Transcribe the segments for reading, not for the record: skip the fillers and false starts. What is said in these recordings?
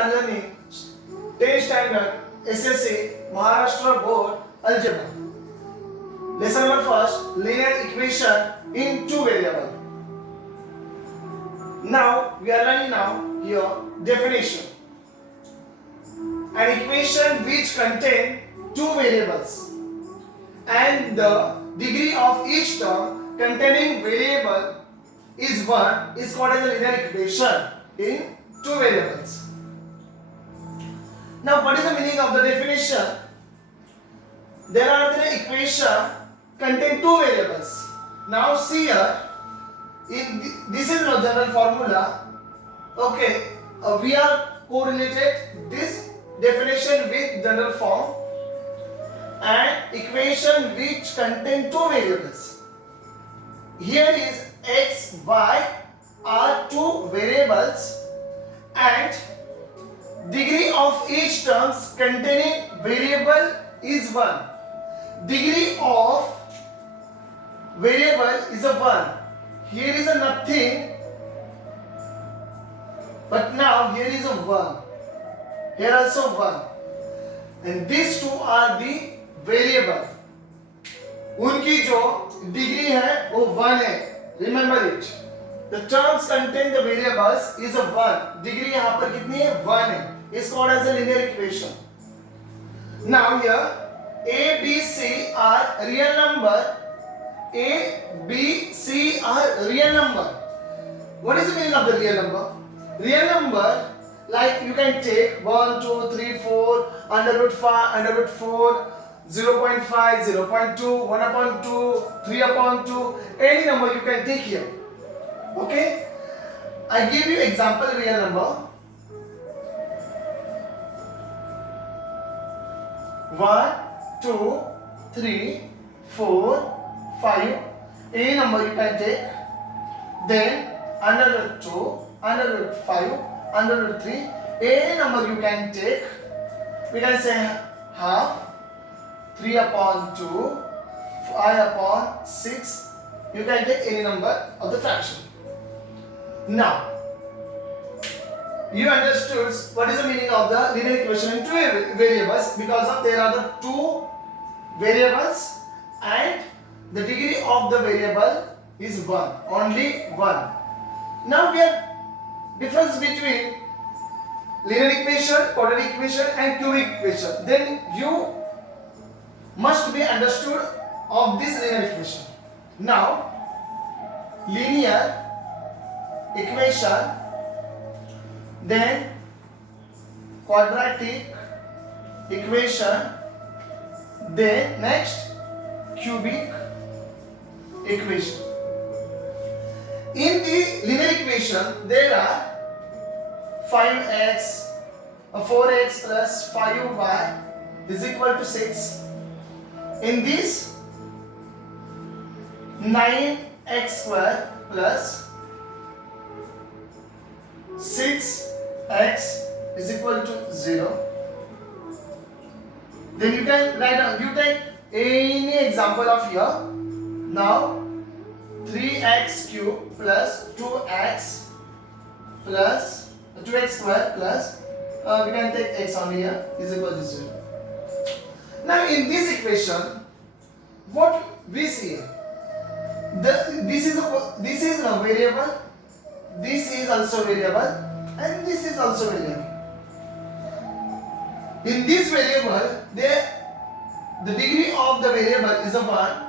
are learning 10th standard SSC Maharashtra Board Algebra. Lesson number first, linear equation in two variable. Now we are learning here definition. An equation which contain two variables and the degree of each term containing variable is 1 is called as a linear equation in two variables. Now what is the meaning of the definition? There are the equation contain two variables. Now see here, this is no general formula. Okay, we are correlated this definition with general form and equation which contain two variables. Here is x, y are two variables and degree of each terms containing variable is 1. Degree of variable is a 1. Here is a nothing, but now here is a 1. Here also 1. And these two are the variable. उनकी जो degree है वो 1 है. Remember it. The terms contain the variables is a 1. Degree यहाँ पर कितनी है? 1 है. It's called as a linear equation. Now here A, B, C are real number. A, B, C are real number. What is the meaning of the real number? Real number, like you can take 1, 2, 3, 4, under root 5, under root 4, 0.5, 0.2, 1 upon 2, 3 upon 2, any number you can take here. Okay? I give you example real number. 1, 2, 3, 4, 5. Any number you can take. Then under root 2, under root 5, under root 3. Any number you can take. We can say half, 3 upon 2, 5 upon 6. You can take any number of the fraction. Now, you understood what is the meaning of the linear equation in two variables because of there are the two variables and the degree of the variable is 1, only 1. Now we have difference between linear equation, quadratic equation and cubic equation. Then you must be understood of this linear equation. Now, linear equation, then quadratic equation, then next cubic equation. In the linear equation, there are 5x, 4x plus 5y is equal to 6. In this, 9x square plus 6x is equal to 0. Then you can write down, you take any example of here. Now 3x cube plus 2x plus 2x square plus we can take x only here is equal to 0. Now in this equation, what we see here? This is a variable, this is also variable, and this is also variable. In this variable, the degree of the variable is a 1.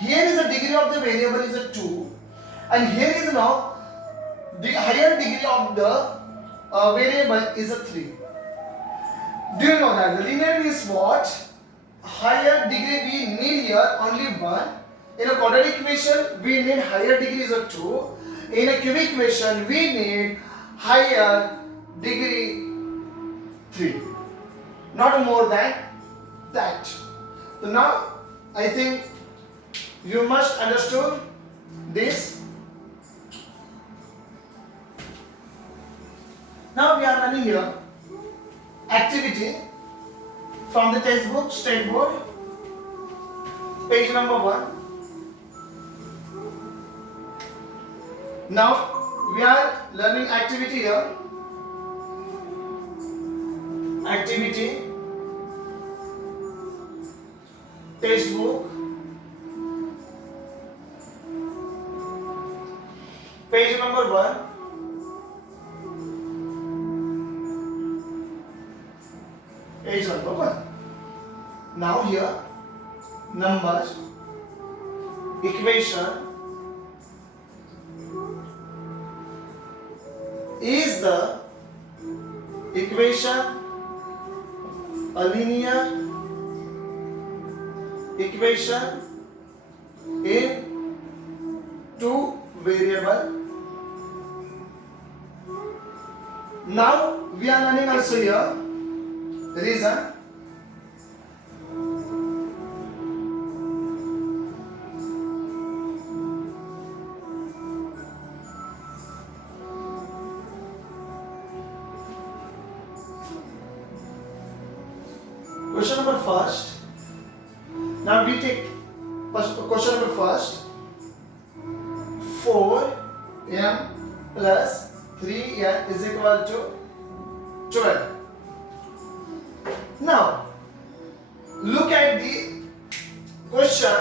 Here is the degree of the variable is a 2, and here is now the higher degree of the variable is a 3. Do you know that the linear is what? Higher degree we need here only 1. In a quadratic equation we need higher degree is a 2. In a cubic equation we need higher degree 3. Not more than that. So now I think you must understood this. Now we are running here activity from the textbook State Board, page number 1. Now we are learning activity here. activity, textbook, page number 1. Page number 1. Now here, numbers, equation is the equation a linear equation in two variable. Now we are learning also here reason. Question number first. Now we take question number first. 4m plus 3n is equal to 12. Now look at the question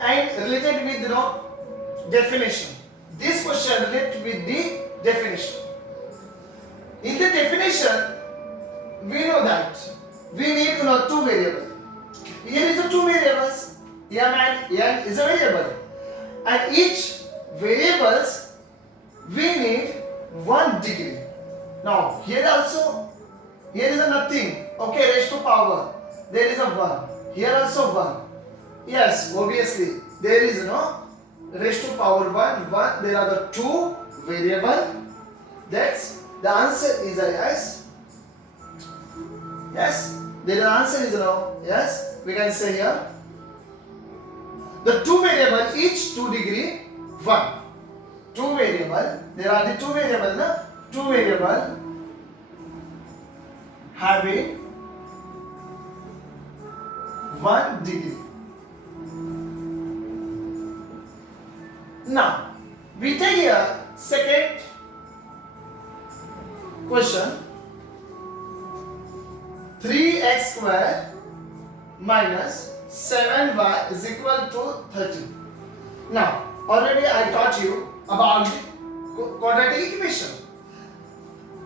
and related with definition. This question related with the definition. In the definition, we know that we need to know two variables. Here is the two variables. M and n is a variable, and each variables we need 1 degree. Now here also, here is a nothing. Okay, raised to power. There is a 1. Here also 1. Yes, obviously there is no raised to power 1. There are the two variable. That's the answer is a yes. Yes, the answer is no. Yes, we can say here. The two variable each 2 degree 1. Two variable. There are the two variable. No? Two variable having 1 degree. Now we take here second question. 3x square minus 7y is equal to 30. Now already I taught you about the quadratic equation.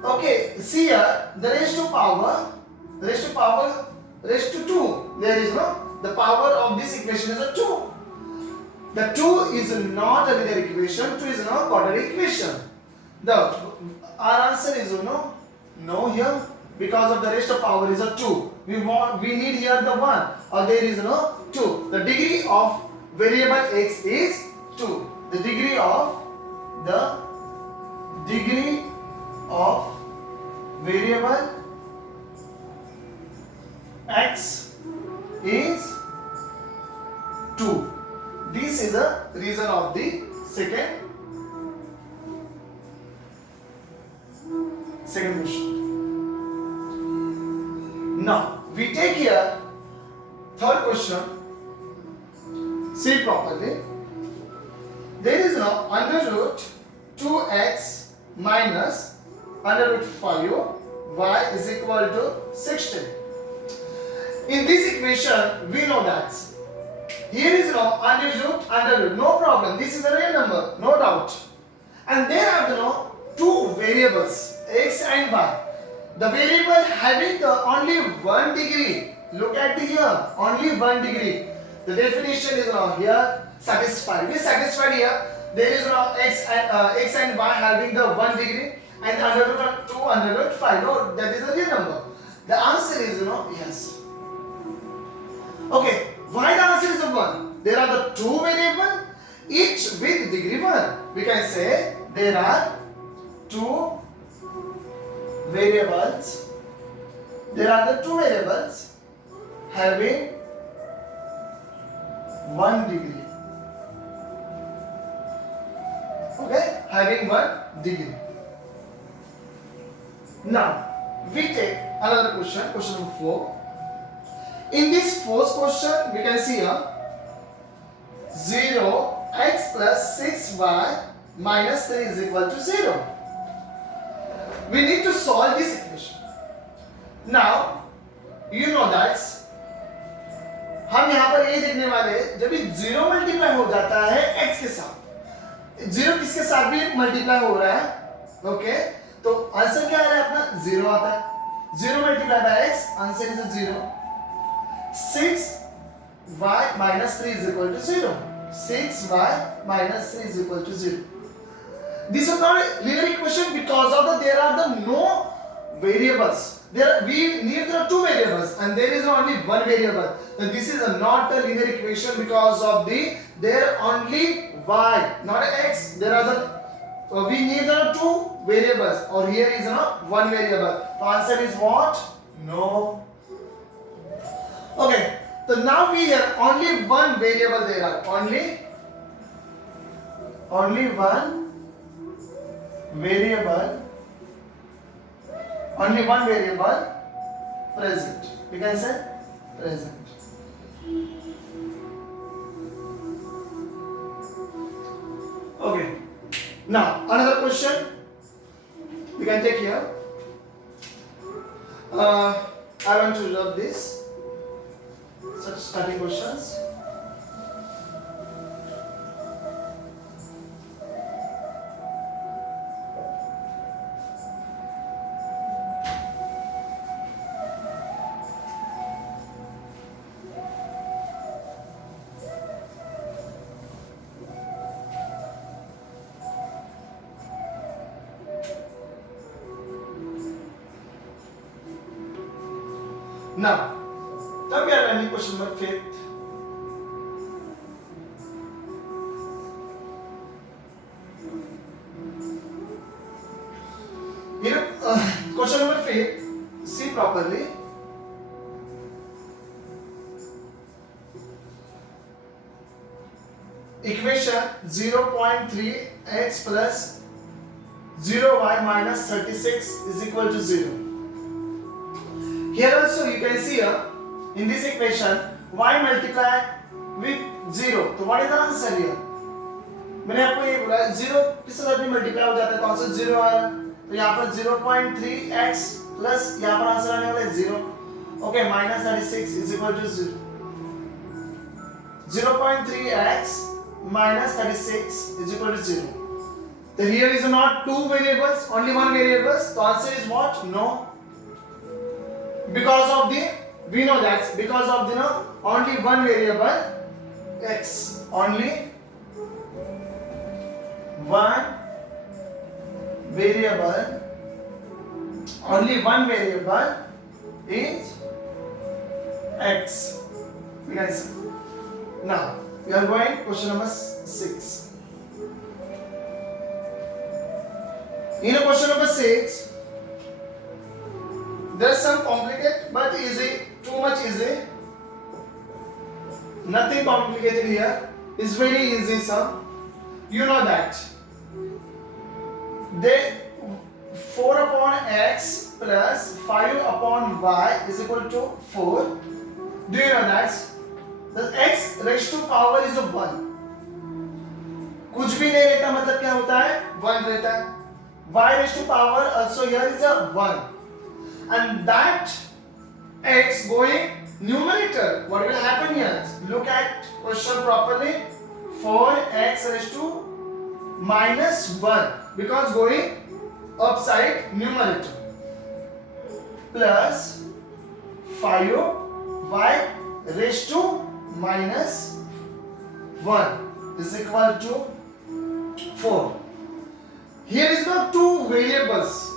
Okay, see here the raised to power raised to 2. There is the power of this equation is a 2. The 2 is not a linear equation. 2 is a quadratic equation. Our answer is no here, because of the raised to power is a 2. We need here the 1, or there is 2. The degree of variable x is 2. The degree of variable x is 2. This is a reason of the second question. Now we take here third question. See properly. There is no under root 2x minus under root 5 y is equal to 16. In this equation we know that here is under root, no problem. This is a real number, no doubt. And there are two variables x and y. The variable having the only 1 degree. Look at the here, only 1 degree. The definition is here satisfied. We satisfied here. There is x and y having the 1 degree, and under root of 2 under root 5. No, that is a real number. The answer is yes. Okay, why the answer is 1? There are the two variable, each with degree 1. We can say there are two variables. There are the two variables having 1 degree. Okay, having 1 degree. Now we take another question, question number 4. In this first question, we can see here 0x plus 6y minus 3 is equal to 0. We need to solve this equation. Now you know that's, हम यहाँ पर ये देखने वाले हैं जब भी zero multiply हो जाता है x के साथ, जीरो किसके साथ भी मल्टीप्लाई हो रहा है, ओके, तो आंसर क्या आ रहा है अपना, जीरो आता है. Zero multiply by x, answer is zero. 6y minus 3 is equal to 0. 6y minus 3 is equal to 0. This is not a linear equation because of there are no variables. We need two variables and there is only one variable. So this is not a linear equation because of there only y, not x. There are we need two variables, or here is one variable. The answer is what? No. Okay. So now we have only one variable. There are only one variable. Only one variable present. We can say present. Okay. Now another question we can take here. I want to resolve this. Such starting questions. Now we are running question number 5th. Question number 5th, see properly. Equation 0.3x plus 0y minus 36 is equal to 0. Here also you can see in this equation y multiply with 0. तो what is the answer here? मैंने आपको ये बोला 0 किस तरह भी multiply हो जाता है तो आंसर 0 आ रहा है. तो यहाँ पर 0.3x प्लस यहाँ पर आंसर आने वाला है 0. Okay, minus 36 is equal to 0. 0.3x minus 36 is equal to 0. So here is not two variables, only one variable. So answer is what? No. Because of we know that because of only one variable x, only one variable is x. We can see. Now we are going question number 6. In question number 6, there's some complicated but easy, too much easy. Nothing complicated here. It's very easy sum. You know that. 4 upon x plus 5 upon y is equal to 4. Do you know that? The x raised to power is 1. कुछ भी नहीं रहता मतलब क्या होता है? 1 रहता है. Y raised to power also here is a 1. And that x going numerator, what will happen here? Look at question properly. 4x raised to minus 1 because going upside numerator plus 5y raised to minus 1 is equal to 4. Here is not two variables.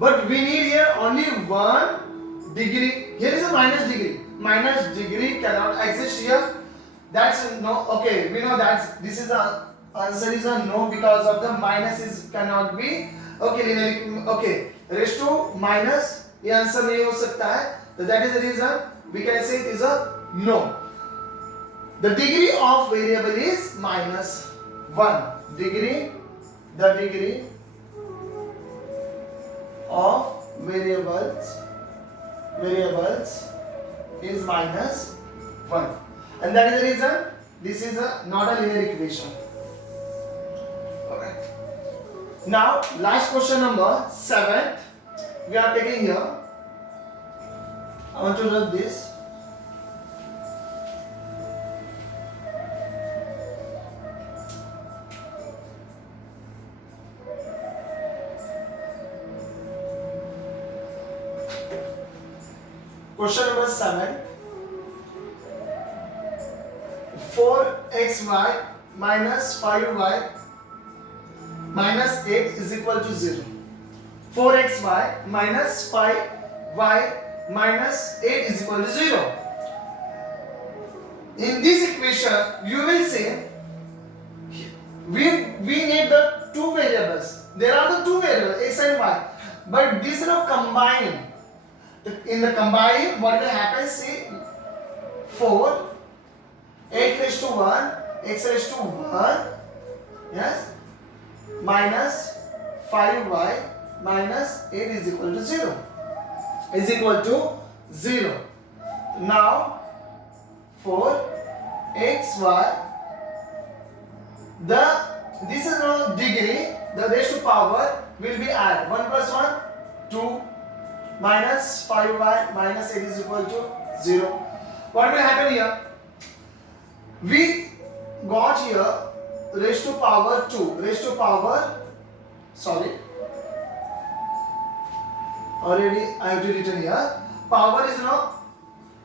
But we need here only 1 degree. Here is a minus degree. Minus degree cannot exist here. That's no. Okay, we know that this is a answer is a no because of the minus is cannot be. Okay, linear. Okay, raised to minus. ये answer नहीं हो सकता है. So that is the reason we can say it is a no. The degree of variable is minus 1 degree. The degree of variables is minus 1, and that is the reason this is not a linear equation. Okay. Now last question number 7 we are taking here. I want to rub this. Question number 7. 4xy minus 5y minus 8 is equal to 0. 4xy minus 5y minus 8 is equal to 0. In this equation, you will see we need the two variables. There are the two variables x and y, but these are combined. In the combine, what will happen? See, 4, 8 raised to 1, x raised to 1, yes, minus 5y minus 8 is equal to 0. Is equal to 0. Now, 4xy, this is no degree, the raised to power will be add 1 plus 1, 2, minus 5y minus 8 is equal to 0. What will happen here? We got here raised to power 2, raised to power, sorry, already I have to written here, power is now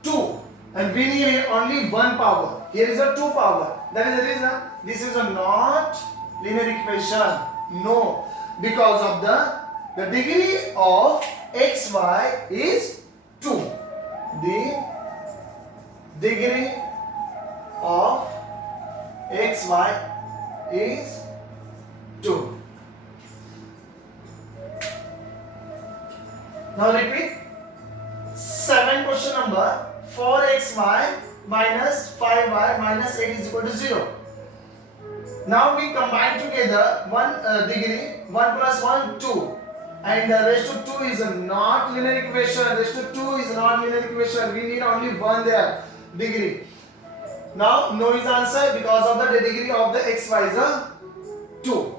2 and we need only one power. Here is a 2 power. That is the reason this is a not linear equation. No, because of the degree of xy is 2. The degree of xy is 2. Now repeat. 7 question number. 4xy minus 5y minus 8 is equal to 0. Now we combine together one degree, 1 plus 1, 2. And raised to 2 is a not linear equation. Raised to 2 is not linear equation. We need only one there, degree. Now no is answer because of the degree of the xy is a 2.